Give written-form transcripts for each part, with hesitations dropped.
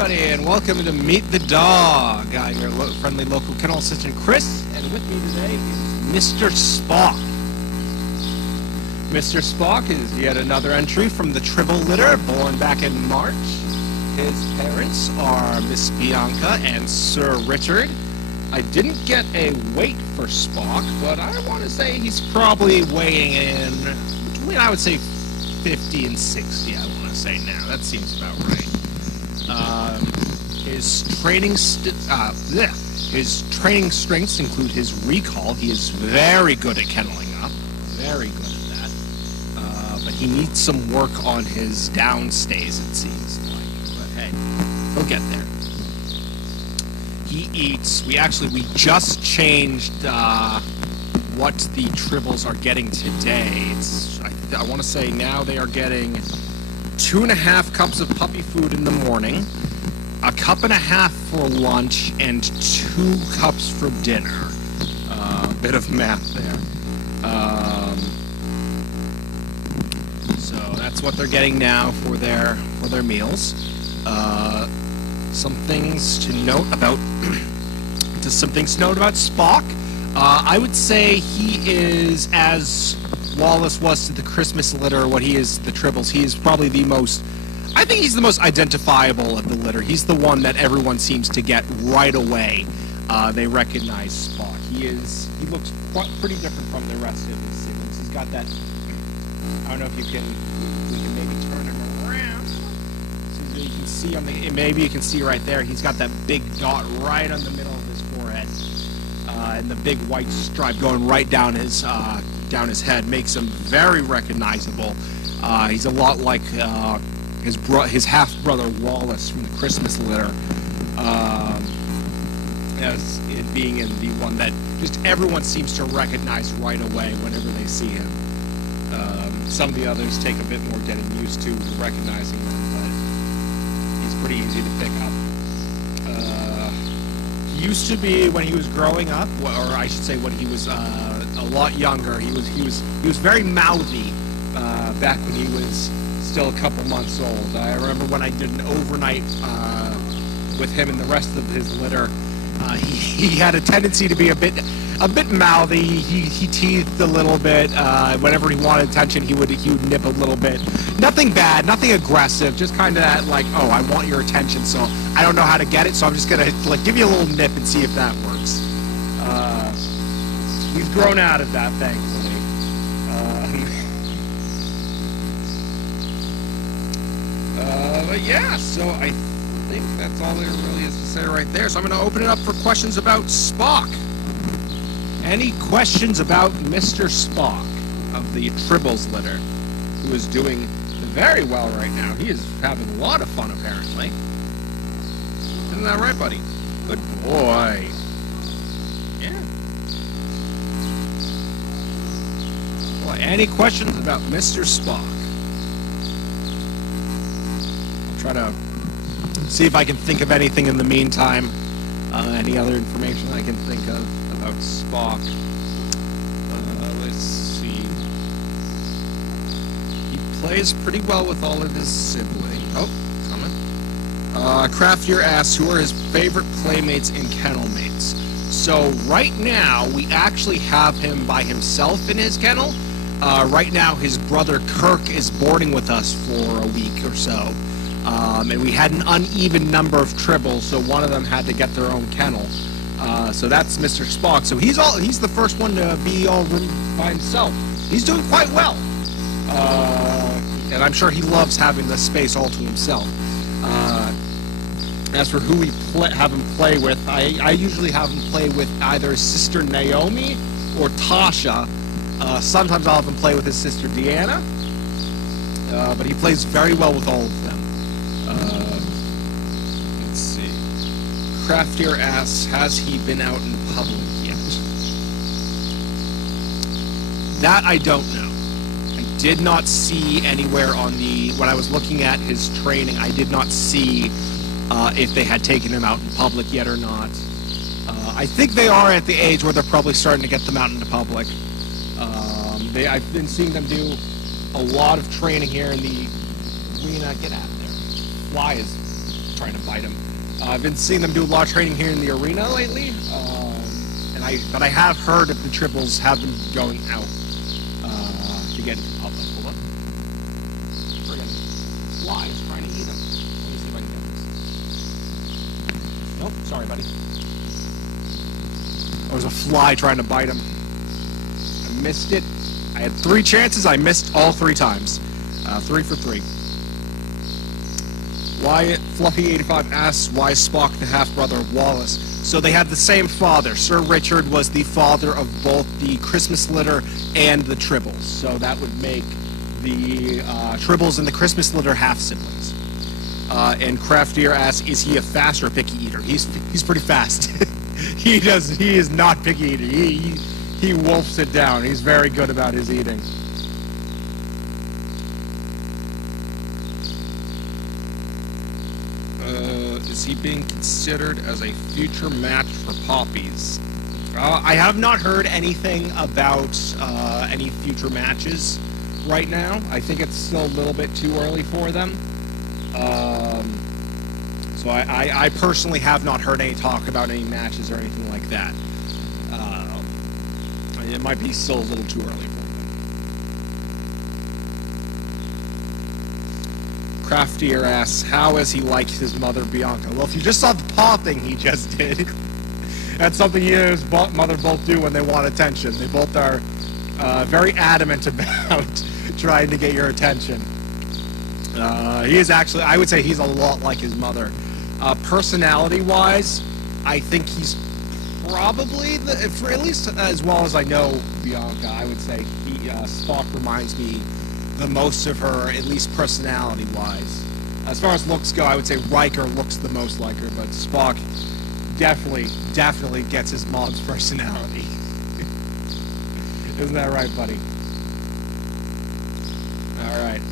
everybody, and welcome to Meet the Dog. I'm your friendly local kennel assistant, Chris, and with me today is Mr. Spock. Mr. Spock is yet another entry from the Tribble litter, born back in March. His parents are Miss Bianca and Sir Richard. I didn't get a weight for Spock, but I want to say he's probably weighing in between, I would say, 50 and 60, I want to say now. That seems about right. His training strengths include his recall. He is very good at kenneling up. Very good at that. But he needs some work on his downstays, it seems like. But hey, he'll get there. He eats. We just changed what the Tribbles are getting today. I want to say now they are getting 2.5 cups of puppy food in the morning, 1.5 cups for lunch, and 2 cups for dinner. A bit of math there. So that's what they're getting now for their meals. Some things to note about Spock. I would say he is, as Wallace was to the Christmas litter, what he is to the Tribbles. He is probably the most identifiable of the litter. He's the one that everyone seems to get right away. They recognize Spock. He looks pretty different from the rest of his siblings. He's got that, I don't know if we can maybe turn him around. So you can see maybe you can see right there, he's got that big dot right on the middle of his forehead. And the big white stripe going right down his head makes him very recognizable. He's a lot like his half-brother Wallace from the Christmas litter, as it being in the one that just everyone seems to recognize right away whenever they see him. Some of the others take a bit more getting used to recognizing him, but he's pretty easy to pick up. He used to be, when he was growing up, or I should say when he was a lot younger, he was very mouthy back when he was still a couple months old. I remember when I did an overnight with him and the rest of his litter, he had a tendency to be a bit mouthy. He teethed a little bit. Whenever he wanted attention, he would nip a little bit. Nothing bad, nothing aggressive, just kind of that, like, oh, I want your attention, so I don't know how to get it, so I'm just gonna give you a little nip and see if that works. He's grown out of that, thankfully. But yeah, so I think that's all there really is to say right there. So I'm going to open it up for questions about Spock. Any questions about Mr. Spock of the Tribbles litter, who is doing very well right now? He is having a lot of fun, apparently. Isn't that right, buddy? Good boy. Yeah. Well, any questions about Mr. Spock? Try to see if I can think of anything in the meantime. Any other information I can think of about Spock. Let's see. He plays pretty well with all of his siblings. Oh, coming. Craftier asks, who are his favorite playmates and kennel mates? So right now, we actually have him by himself in his kennel. Right now, his brother Kirk is boarding with us for a week or so. And we had an uneven number of Tribbles, so one of them had to get their own kennel. So that's Mr. Spock. So he's the first one to be all by himself. He's doing quite well. And I'm sure he loves having the space all to himself. As for who we have him play with, I usually have him play with either his sister Naomi or Tasha. Sometimes I'll have him play with his sister Deanna. But he plays very well with all of them. Let's see. Craftier asks, has he been out in public yet? That I don't know. I did not see anywhere when I was looking at his training, I did not see if they had taken him out in public yet or not. I think they are at the age where they're probably starting to get them out into public. I've been seeing them do a lot of training here in the arena. Get out of there. Fly is trying to bite him. I've been seeing them do a lot of training here in the arena lately, but I have heard that the Tribbles have been going out to get into public. Hold on. Friggin' flies trying to eat them. Let me see if I can get this. Nope, sorry, buddy. There was a fly trying to bite him. I missed it. I had 3 chances. I missed all 3 times. 3 for 3. Wyatt Fluffy85 asks, why is Spock the half-brother of Wallace? So they had the same father. Sir Richard was the father of both the Christmas litter and the Tribbles. So that would make the Tribbles and the Christmas litter half-siblings. And Craftier asks, is he a fast or a picky eater? He's pretty fast. He is not picky eater. He wolfs it down. He's very good about his eating. Is he being considered as a future match for Poppies? I have not heard anything about any future matches right now. I think it's still a little bit too early for them. So I personally have not heard any talk about any matches or anything like that. It might be still a little too early for them. Craftier asks, how has he liked his mother, Bianca? Well, if you just saw the paw thing he just did, that's something he and his mother both do when they want attention. They both are very adamant about trying to get your attention. He is actually, I would say he's a lot like his mother. Personality-wise, I think he's probably, for at least as well as I know Bianca, I would say Spock reminds me the most of her, at least personality-wise. As far as looks go, I would say Riker looks the most like her, but Spock definitely gets his mom's personality. Isn't that right, buddy? Alright.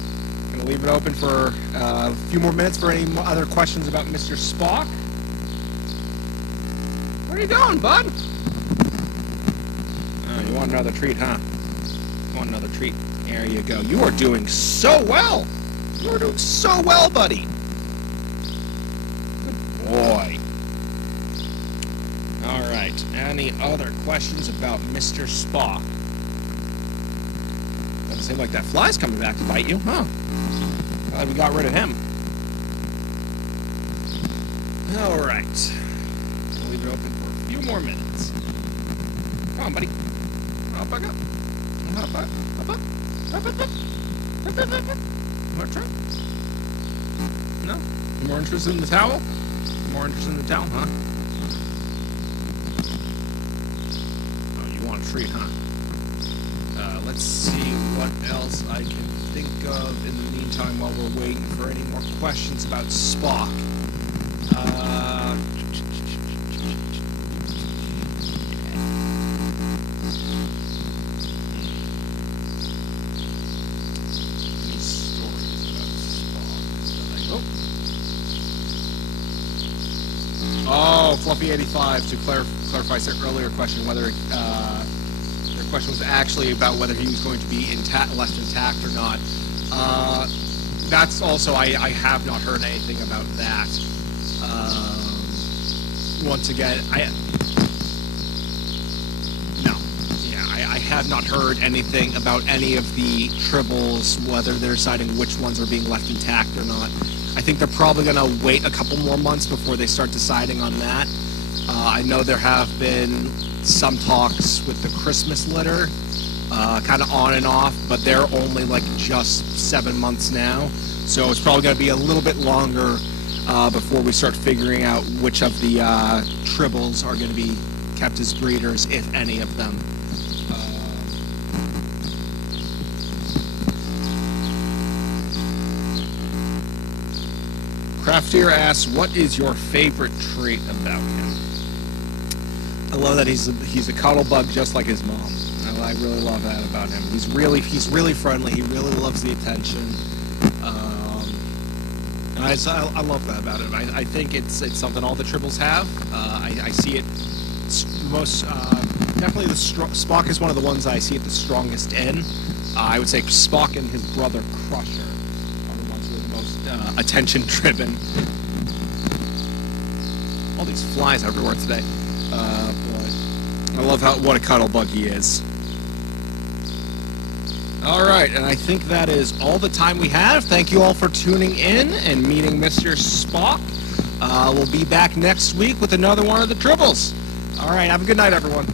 Gonna leave it open for a few more minutes for any other questions about Mr. Spock. Where are you going, bud? Oh, you want another treat, huh? You want another treat? There you go. You are doing so well. You are doing so well, buddy. Good boy. All right. Any other questions about Mr. Spock? Doesn't seem like that fly's coming back to bite you, huh? Glad we got rid of him. All right. We'll leave it open for a few more minutes. Come on, buddy. Hop back up. Hop up. Hop up. Hop up. Hop up. More try? No? You more interested in the towel? More interested in the towel, huh? Oh, you want a treat, huh? Let's see what else I can think of in the meantime while we're waiting for any more questions about Spock. Any stories about Spock? Oh, Fluffy85 to clarify their earlier question whether their question was actually about whether he was going to be left intact or not. That's also I have not heard anything about that. Once again, I have not heard anything about any of the Tribbles, whether they're deciding which ones are being left intact or not. I think they're probably going to wait a couple more months before they start deciding on that. I know there have been some talks with the Christmas litter, kind of on and off, but they're only like just 7 months now. So it's probably going to be a little bit longer before we start figuring out which of the Tribbles are going to be kept as breeders, if any of them. Craftier asks, what is your favorite trait about him? I love that he's a cuddle bug just like his mom. I really love that about him. He's really friendly. He really loves the attention. And I love that about him. I think it's something all the Tribbles have. I see it most definitely. Spock is one of the ones I see it the strongest in. I would say Spock and his brother Crusher are the ones who are the most attention-driven. these flies everywhere today. But I love what a cuddle bug he is. All right, and I think that is all the time we have. Thank you all for tuning in and meeting Mr. Spock. We'll be back next week with another one of the Tribbles. All right, have a good night, everyone.